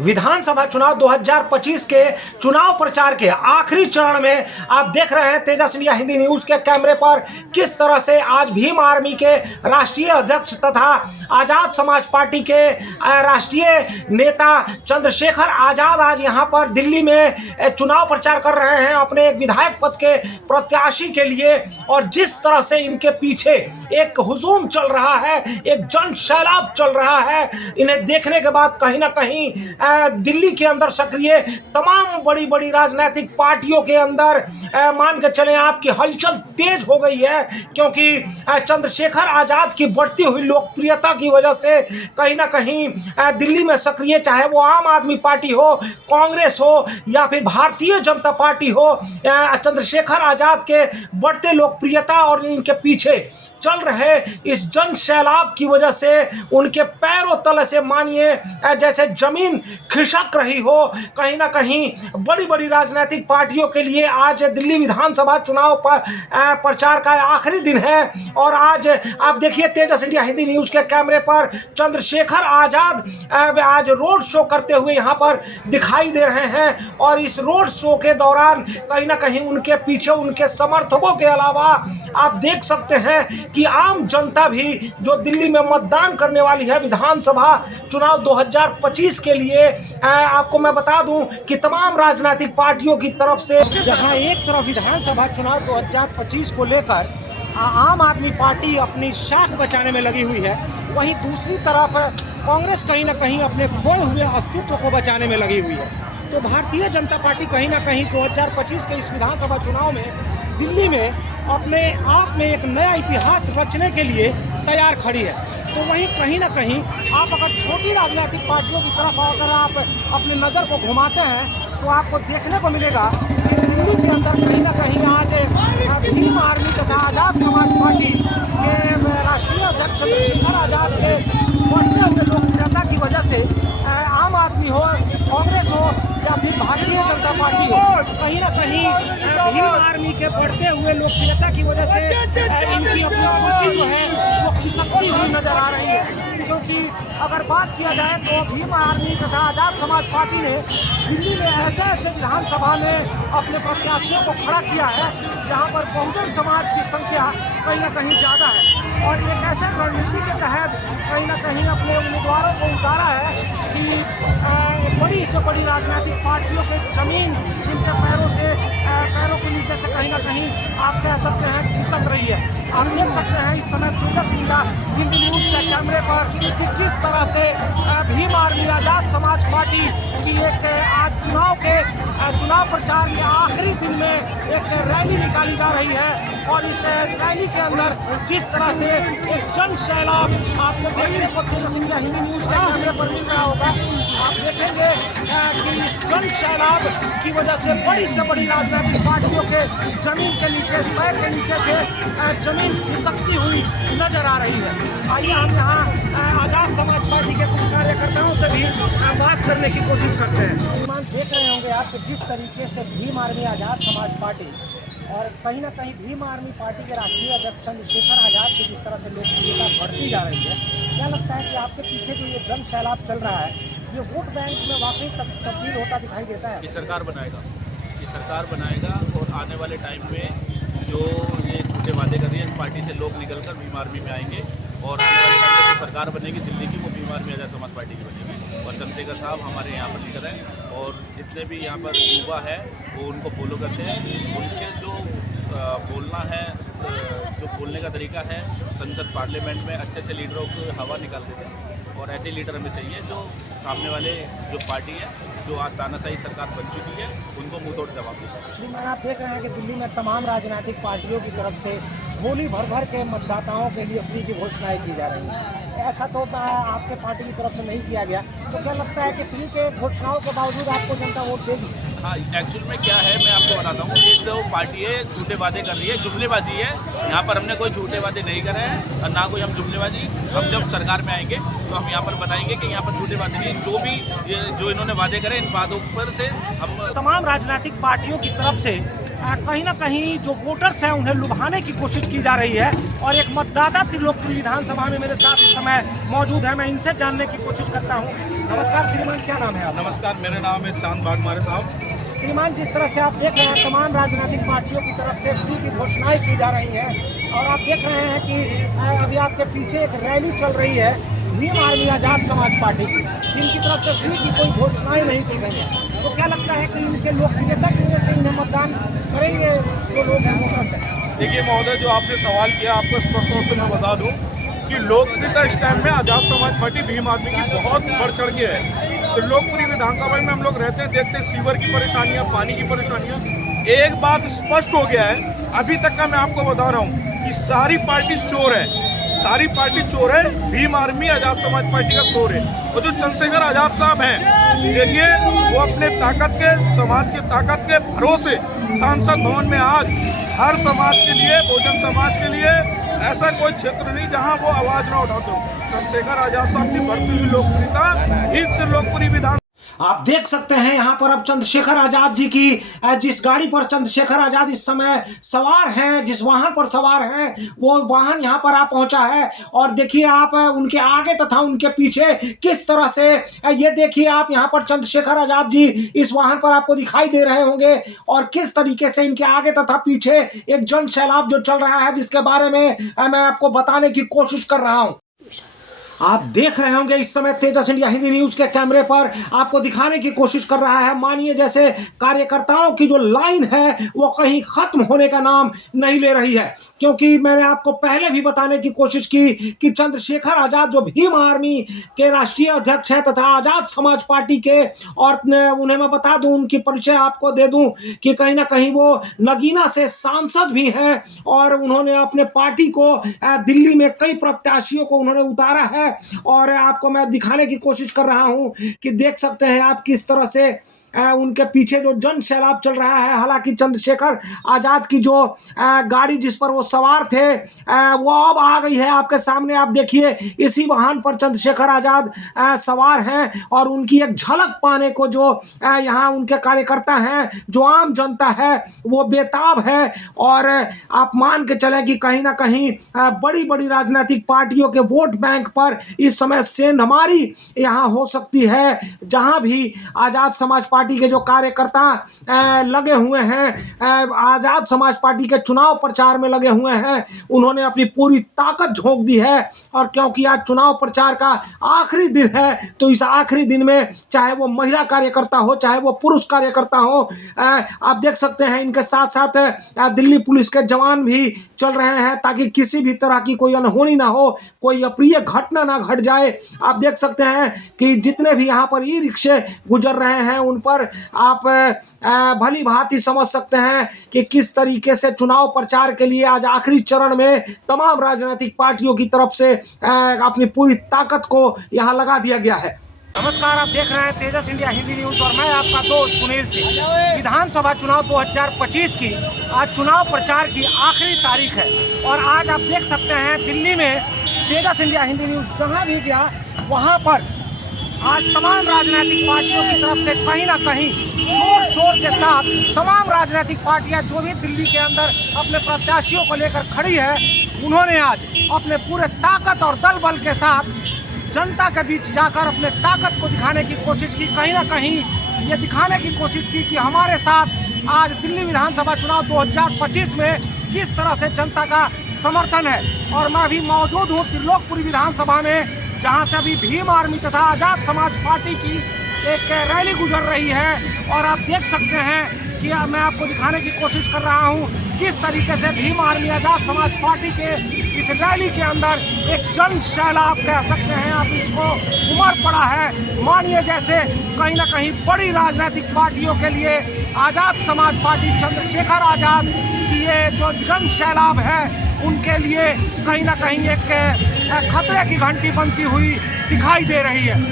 विधानसभा चुनाव 2025 के चुनाव प्रचार के आखिरी चरण में आप देख रहे हैं तेजस इंडिया हिंदी न्यूज के कैमरे पर किस तरह से आज भीम आर्मी के राष्ट्रीय अध्यक्ष तथा आजाद समाज पार्टी के राष्ट्रीय नेता चंद्रशेखर आजाद आज यहां पर दिल्ली में चुनाव प्रचार कर रहे हैं अपने एक विधायक पद के प्रत्याशी के लिए। और जिस तरह से इनके पीछे एक हुजूम चल रहा है, एक जन सैलाब चल रहा है, इन्हें देखने के बाद कहीं ना कहीं दिल्ली के अंदर सक्रिय तमाम बड़ी बड़ी राजनीतिक पार्टियों के अंदर मान के चले आपकी हलचल तेज हो गई है। क्योंकि चंद्रशेखर आजाद की बढ़ती हुई लोकप्रियता की वजह से कहीं ना कहीं दिल्ली में सक्रिय, चाहे वो आम आदमी पार्टी हो, कांग्रेस हो या फिर भारतीय जनता पार्टी हो, चंद्रशेखर आजाद के बढ़ते लोकप्रियता और इनके पीछे चल रहे इस जन सैलाब की वजह से उनके पैरों तले से मानिए जैसे जमीन खिसक रही हो। कहीं ना कहीं बड़ी बड़ी राजनीतिक पार्टियों के लिए आज दिल्ली विधानसभा चुनाव पर प्रचार का आखिरी दिन है। और आज आप देखिए तेजस इंडिया हिंदी न्यूज के कैमरे पर चंद्रशेखर आजाद आज रोड शो करते हुए यहाँ पर दिखाई दे रहे हैं। और इस रोड शो के दौरान कहीं ना कहीं उनके पीछे उनके समर्थकों के अलावा आप देख सकते हैं कि आम जनता भी जो दिल्ली में मतदान करने वाली है विधानसभा चुनाव 2025 के लिए, आपको मैं बता दूं कि तमाम राजनीतिक पार्टियों की तरफ से जहां एक तरफ विधानसभा चुनाव 2025 को लेकर आम आदमी पार्टी अपनी शाख बचाने में लगी हुई है, वहीं दूसरी तरफ कांग्रेस कहीं ना कहीं अपने खोए हुए अस्तित्व को बचाने में लगी हुई है। तो भारतीय जनता पार्टी कहीं ना कहीं 2025 के इस विधानसभा चुनाव में दिल्ली में अपने आप में एक नया इतिहास रचने के लिए तैयार खड़ी है। तो वहीं कहीं ना कहीं आप अगर छोटी राजनीतिक पार्टियों की तरफ अगर आप अपनी नज़र को घुमाते हैं तो आपको देखने को मिलेगा कि दिल्ली के अंदर कहीं ना कहीं आज भीम आर्मी तथा आजाद समाज पार्टी के राष्ट्रीय अध्यक्ष चंद्रशेखर आजाद के बढ़ते हुए लोकप्रियता की वजह से आम आदमी हो, कांग्रेस हो या फिर भारतीय जनता पार्टी हो, कहीं ना कहीं भीम आर्मी के बढ़ते हुए लोकप्रियता की वजह से इनकी अपनी कुर्सी जो है वो खिसकती हुई नजर आ रही है। क्योंकि अगर बात किया जाए तो भीम आर्मी तथा आजाद समाज पार्टी ने दिल्ली में ऐसे विधानसभा में अपने प्रत्याशियों को खड़ा किया है जहां पर बहुजन समाज की संख्या कहीं ना कहीं ज़्यादा है। और एक ऐसे रणनीति के तहत कहीं ना कहीं अपने उम्मीदवारों को उतारा है कि बड़ी से बड़ी राजनीतिक पार्टियों के जमीन इनके पैरों के नीचे से कहीं ना कहीं आप कह सकते हैं खिसक रही है। आप देख सकते हैं इस समय तेजस इंडिया हिंदी न्यूज़ के कैमरे पर कि किस तरह से भीम आर्मी आजाद समाज पार्टी की एक आज चुनाव प्रचार के आखिरी दिन में एक रैली निकाली जा रही है। और इस रैली के अंदर जिस तरह से एक जन सैलाब आपको देखने को तेजस इंडिया हिंदी न्यूज़ के कैमरे पर मिल रहा होगा, आप देखेंगे कि इस जन सैलाब की वजह से बड़ी से बड़ी राजनीतिक पार्टियों के जमीन के नीचे, पैर के नीचे से जमीन खिसकती हुई नजर आ रही है। आइए हम यहाँ आजाद समाज पार्टी के कुछ कार्यकर्ताओं से भी बात करने की कोशिश करते हैं। देख रहे होंगे आप कि जिस तरीके से भीम आर्मी आजाद समाज पार्टी और कहीं ना कहीं भीम आर्मी पार्टी के राष्ट्रीय अध्यक्ष चंद्रशेखर आजाद की जिस तरह से लोकप्रियता बढ़ती जा रही है, क्या लगता है कि आपके पीछे जो ये जन सैलाब चल रहा है ये वोट बैंक में वाकई तब्दील होता दिखाई देता है? ये सरकार बनाएगा और आने वाले टाइम में जो ये झूठे वादे कर रही है इस पार्टी से लोग निकलकर भीम आर्मी में आएंगे और आने वाले टाइम में जो सरकार बनेगी दिल्ली की वो भीम आर्मी आजाद समाज पार्टी की बनेगी। और चंद्रशेखर साहब हमारे यहाँ पर लीडर हैं और जितने भी यहाँ पर युवा है वो उनको फॉलो करते हैं। उनके जो बोलना है, जो बोलने का तरीका है, संसद पार्लियामेंट में अच्छे लीडरों को हवा निकाल देते हैं। और ऐसे लीडर हमें चाहिए जो सामने वाले जो पार्टी है जो आज तानाशाही सरकार बन चुकी है उनको मुंह तोड़ जवाब दें। श्रीमान, आप देख रहे हैं कि दिल्ली में तमाम राजनीतिक पार्टियों की तरफ से झोली भर के मतदाताओं के लिए फ्री की घोषणाएं की जा रही हैं। ऐसा तो आपके पार्टी की तरफ से नहीं किया गया, तो क्या लगता है कि फ्री के घोषणाओं के बावजूद आपको जनता वोट देगी? हाँ, एक्चुअल में क्या है मैं आपको बताता हूँ। ये जो पार्टी है झूठे वादे कर रही है, जुमलेबाजी है। यहाँ पर हमने कोई झूठे वादे नहीं करे हैं और ना कोई हम जुमलेबाजी। हम जब सरकार में आएंगे तो हम यहाँ पर बताएंगे कि यहाँ पर झूठे वादे नहीं, जो इन्होंने वादे करे इन वादों पर से हम तमाम राजनीतिक पार्टियों की तरफ से कहीं ना कहीं जो वोटर्स हैं उन्हें लुभाने की कोशिश की जा रही है। और एक मतदाता त्रिलोकपुरी विधानसभा में मेरे साथ इस समय मौजूद है, मैं इनसे जानने की कोशिश करता हूँ। नमस्कार श्रीमान, क्या नाम है आप? नमस्कार, मेरा नाम है चांद बागमारे साहब। श्रीमान, जिस तरह से आप देख रहे हैं तमाम राजनीतिक पार्टियों की तरफ से फ्री की घोषणाएं की जा रही हैं और आप देख रहे हैं कि अभी आपके पीछे एक रैली चल रही है भीम आर्मी आजाद समाज पार्टी की, जिनकी तरफ से फ्री की कोई घोषणाएं नहीं की गई हैं। तो क्या लगता है कि इनके लोकप्रियता की वजह से इन्हें मतदान करेंगे जो लोग हैं वोटर्स हैं? देखिए महोदय, जो आपने सवाल किया आपको स्पष्ट तौर से मैं बता दूं कि लोकप्रियता इस टाइम में आजाद समाज पार्टी भीम आदमी की बहुत बढ़ चढ़ के है। तो लोकपुरी विधानसभा में हम लोग रहते हैं, देखते हैं सीवर की परेशानियां, पानी की परेशानियां। एक बात स्पष्ट हो गया है, अभी तक का मैं आपको बता रहा हूँ कि सारी पार्टी चोर है, सारी पार्टी चोर है। भीम आर्मी आजाद समाज पार्टी का चोर है। और जो चंद्रशेखर आजाद साहब हैं, देखिए वो अपने ताकत के, समाज के ताकत के भरोसे सांसद भवन में आज हर समाज के लिए, बहुजन समाज के लिए ऐसा कोई क्षेत्र नहीं जहां वो आवाज ना उठाते हो। चंद्रशेखर आजाद साहब की बढ़ती हुई लोकप्रियता ही त्रिलोकपुरी विधान। आप देख सकते हैं यहाँ पर अब चंद्रशेखर आजाद जी की, जिस गाड़ी पर चंद्रशेखर आजाद इस समय सवार हैं, जिस वाहन पर सवार हैं, वो वाहन यहाँ पर आ पहुंचा है। और देखिए आप उनके आगे तथा उनके पीछे किस तरह से, ये देखिए आप यहाँ पर चंद्रशेखर आजाद जी इस वाहन पर आपको दिखाई दे रहे होंगे और किस तरीके से इनके आगे तथा पीछे एक जन सैलाब जो चल रहा है, जिसके बारे में मैं आपको बताने की कोशिश कर रहा हूँ। आप देख रहे होंगे इस समय तेजस इंडिया हिंदी न्यूज़ के कैमरे पर आपको दिखाने की कोशिश कर रहा है। मानिए जैसे कार्यकर्ताओं की जो लाइन है वो कहीं ख़त्म होने का नाम नहीं ले रही है, क्योंकि मैंने आपको पहले भी बताने की कोशिश की कि चंद्रशेखर आज़ाद जो भीम आर्मी के राष्ट्रीय अध्यक्ष हैं तथा आज़ाद समाज पार्टी के, और उन्हें मैं बता दूं, उनकी परिचय आपको दे दूं कि कहीं ना कहीं वो नगीना से सांसद भी हैं और उन्होंने अपने पार्टी को दिल्ली में कई प्रत्याशियों को उन्होंने उतारा है। और आपको मैं दिखाने की कोशिश कर रहा हूं कि देख सकते हैं आप किस तरह से उनके पीछे जो जन सैलाब चल रहा है। हालांकि चंद्रशेखर आज़ाद की जो गाड़ी जिस पर वो सवार थे वो अब आ गई है आपके सामने। आप देखिए इसी वाहन पर चंद्रशेखर आज़ाद सवार हैं और उनकी एक झलक पाने को जो यहाँ उनके कार्यकर्ता हैं, जो आम जनता है, वो बेताब है। और आप मान के चलें कि कहीं ना कहीं बड़ी बड़ी राजनीतिक पार्टियों के वोट बैंक पर इस समय सेंधमारी यहाँ हो सकती है। जहाँ भी आज़ाद समाज पार्टी के जो कार्यकर्ता लगे हुए हैं, आज़ाद समाज पार्टी के चुनाव प्रचार में लगे हुए हैं, उन्होंने अपनी पूरी ताकत झोंक दी है। और क्योंकि आज चुनाव प्रचार का आखिरी दिन है, तो इस आखिरी दिन में चाहे वो महिला कार्यकर्ता हो, चाहे वो पुरुष कार्यकर्ता हो, आप देख सकते हैं इनके साथ साथ दिल्ली पुलिस के जवान भी चल रहे हैं ताकि किसी भी तरह की कोई अनहोनी ना हो, कोई अप्रिय घटना ना घट जाए। आप देख सकते हैं कि जितने भी यहाँ पर ई रिक्शे गुजर रहे हैं उन पर आप भली भांति समझ सकते हैं कि किस तरीके से चुनाव प्रचार के लिए आज आखिरी चरण में तमाम राजनीतिक पार्टियों की तरफ से अपनी पूरी ताकत को यहाँ लगा दिया गया है। नमस्कार, आप देख रहे हैं तेजस इंडिया हिंदी न्यूज़ और मैं आपका दोस्त सुनील सिंह। विधानसभा चुनाव 2025 की आज चुनाव प्रचार की आखिरी तारीख है और आज आप देख सकते हैं दिल्ली में तेजस इंडिया हिंदी न्यूज़ जहाँ भी गया वहाँ पर आज तमाम राजनीतिक पार्टियों की तरफ से कहीं ना कहीं जोर शोर के साथ तमाम राजनीतिक पार्टियां जो भी दिल्ली के अंदर अपने प्रत्याशियों को लेकर खड़ी है, उन्होंने आज अपने पूरे ताकत और दल बल के साथ जनता के बीच जाकर अपने ताकत को दिखाने की कोशिश की। कहीं ना कहीं ये दिखाने की कोशिश की कि हमारे साथ आज दिल्ली विधानसभा चुनाव 2025 में किस तरह से जनता का समर्थन है। और मैं भी मौजूद हूँ त्रिलोकपुरी विधानसभा में, जहाँ से अभी भीम आर्मी तथा आज़ाद समाज पार्टी की एक रैली गुजर रही है। और आप देख सकते हैं कि मैं आपको दिखाने की कोशिश कर रहा हूँ किस तरीके से भीम आर्मी आज़ाद समाज पार्टी के इस रैली के अंदर एक जन सैलाब कह सकते हैं आप इसको उमड़ पड़ा है। मानिए जैसे कहीं ना कहीं बड़ी राजनीतिक पार्टियों के लिए आज़ाद समाज पार्टी, चंद्रशेखर आज़ाद की ये जो जन सैलाब है, उनके लिए कहीं ना कहीं एक खतरे की घंटी बनती हुई दिखाई दे रही है।